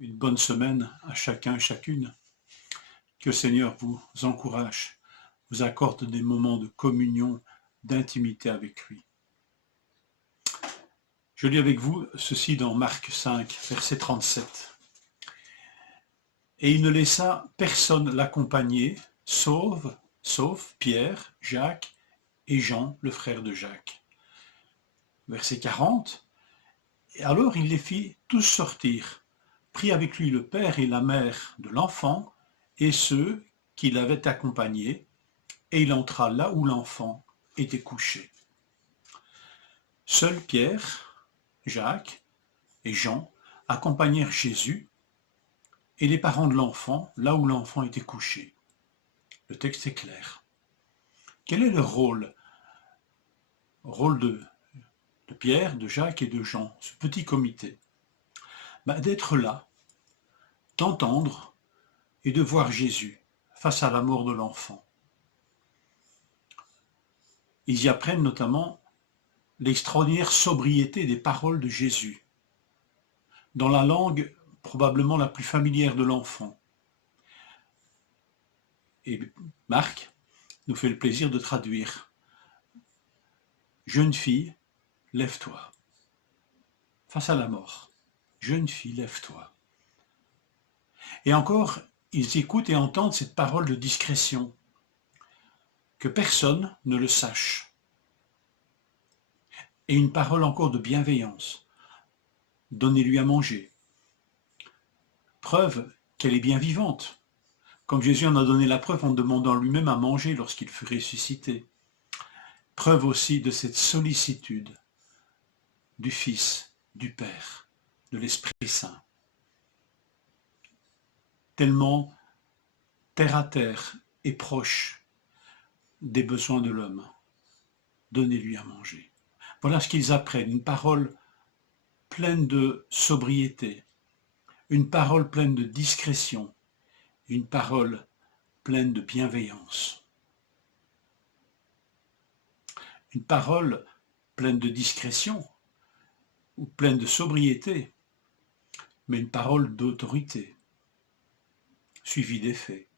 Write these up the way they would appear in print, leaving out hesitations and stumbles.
Une bonne semaine à chacun et chacune. Que le Seigneur vous encourage, vous accorde des moments de communion, d'intimité avec lui. Je lis avec vous ceci dans Marc 5, verset 37. Et il ne laissa personne l'accompagner, sauf Pierre, Jacques et Jean, le frère de Jacques. Verset 40. Et alors il les fit tous sortir, prit avec lui le père et la mère de l'enfant et ceux qui l'avaient accompagné, et il entra là où l'enfant était couché. Seuls Pierre, Jacques et Jean accompagnèrent Jésus et les parents de l'enfant là où l'enfant était couché. Le texte est clair. Quel est le rôle de Pierre, de Jacques et de Jean, ce petit comité? D'être là, d'entendre et de voir Jésus face à la mort de l'enfant. Ils y apprennent notamment l'extraordinaire sobriété des paroles de Jésus, dans la langue probablement la plus familière de l'enfant. Et Marc nous fait le plaisir de traduire. Jeune fille, lève-toi. Face à la mort, jeune fille, lève-toi. Et encore, ils écoutent et entendent cette parole de discrétion, que personne ne le sache. Et une parole encore de bienveillance. Donnez-lui à manger. Preuve qu'elle est bien vivante, comme Jésus en a donné la preuve en demandant lui-même à manger lorsqu'il fut ressuscité. Preuve aussi de cette sollicitude du Fils, du Père, de l'Esprit Saint. Tellement terre à terre et proche des besoins de l'homme. Donnez-lui à manger. Voilà ce qu'ils apprennent, une parole pleine de sobriété, une parole pleine de discrétion, une parole pleine de bienveillance. Une parole pleine de discrétion ou pleine de sobriété, mais une parole d'autorité, suivie des faits.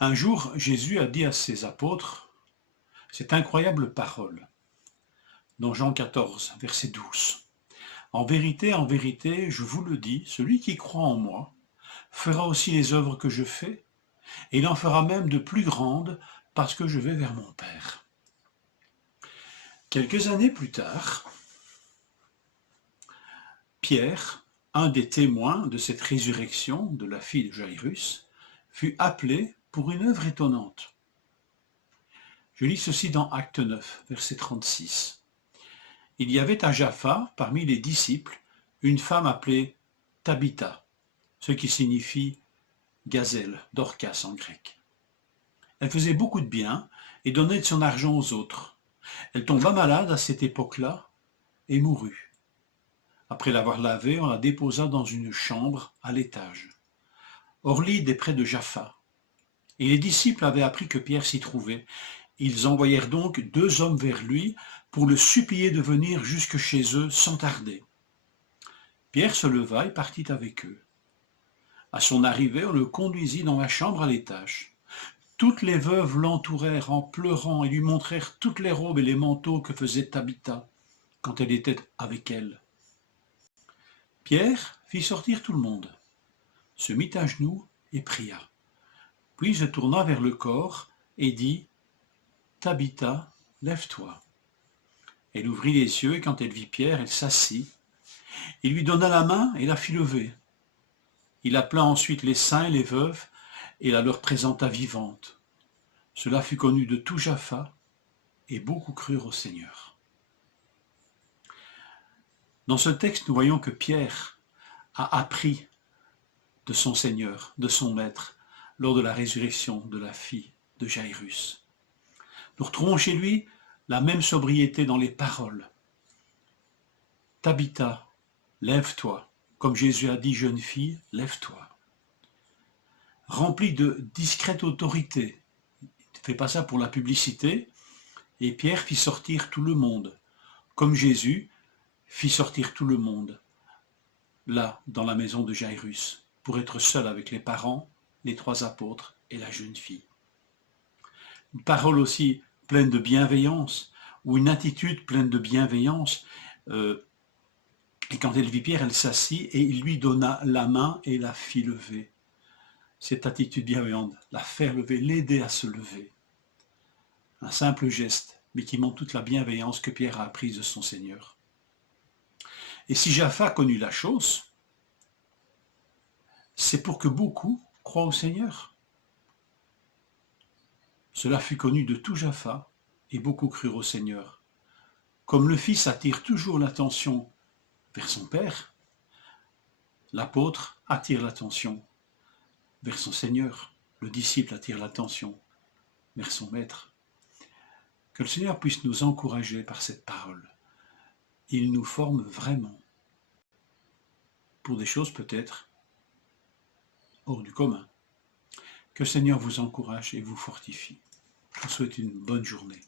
Un jour, Jésus a dit à ses apôtres cette incroyable parole, dans Jean 14, verset 12. En vérité, je vous le dis, celui qui croit en moi fera aussi les œuvres que je fais, et il en fera même de plus grandes, parce que je vais vers mon Père. Quelques années plus tard, Pierre, un des témoins de cette résurrection de la fille de Jairus, fut appelé pour une œuvre étonnante. Je lis ceci dans Acte 9, verset 36. Il y avait à Jaffa, parmi les disciples, une femme appelée Tabitha, ce qui signifie gazelle, Dorcas en grec. Elle faisait beaucoup de bien et donnait de son argent aux autres. Elle tomba malade à cette époque-là et mourut. Après l'avoir lavée, on la déposa dans une chambre à l'étage. Orlide est près de Jaffa. Et les disciples avaient appris que Pierre s'y trouvait. Ils envoyèrent donc 2 hommes vers lui pour le supplier de venir jusque chez eux sans tarder. Pierre se leva et partit avec eux. À son arrivée, on le conduisit dans la chambre à l'étage. Toutes les veuves l'entourèrent en pleurant et lui montrèrent toutes les robes et les manteaux que faisait Tabitha quand elle était avec elles. Pierre fit sortir tout le monde, se mit à genoux et pria. Puis se tourna vers le corps et dit « Tabitha, lève-toi ». Elle ouvrit les yeux et quand elle vit Pierre, elle s'assit. Il lui donna la main et la fit lever. Il appela ensuite les saints et les veuves et la leur présenta vivante. Cela fut connu de tout Jaffa et beaucoup crurent au Seigneur. Dans ce texte, nous voyons que Pierre a appris de son Seigneur, de son Maître, lors de la résurrection de la fille de Jairus. Nous retrouvons chez lui la même sobriété dans les paroles. Tabitha, lève-toi, comme Jésus a dit, jeune fille, lève-toi. Rempli de discrète autorité, il ne fait pas ça pour la publicité, et Pierre fit sortir tout le monde, comme Jésus fit sortir tout le monde, là, dans la maison de Jairus, pour être seul avec les parents, les 3 apôtres et la jeune fille. Une parole aussi pleine de bienveillance, ou une attitude pleine de bienveillance. Et quand elle vit Pierre, elle s'assit et il lui donna la main et la fit lever. Cette attitude bienveillante, la faire lever, l'aider à se lever. Un simple geste, mais qui montre toute la bienveillance que Pierre a apprise de son Seigneur. Et si Jaffa connut la chose, c'est pour que beaucoup croient au Seigneur. Cela fut connu de tout Jaffa, et beaucoup crurent au Seigneur. Comme le Fils attire toujours l'attention vers son Père, l'apôtre attire l'attention vers son Seigneur. Le disciple attire l'attention vers son Maître. Que le Seigneur puisse nous encourager par cette parole. Il nous forme vraiment pour des choses peut-être hors du commun. Que le Seigneur vous encourage et vous fortifie. Je vous souhaite une bonne journée.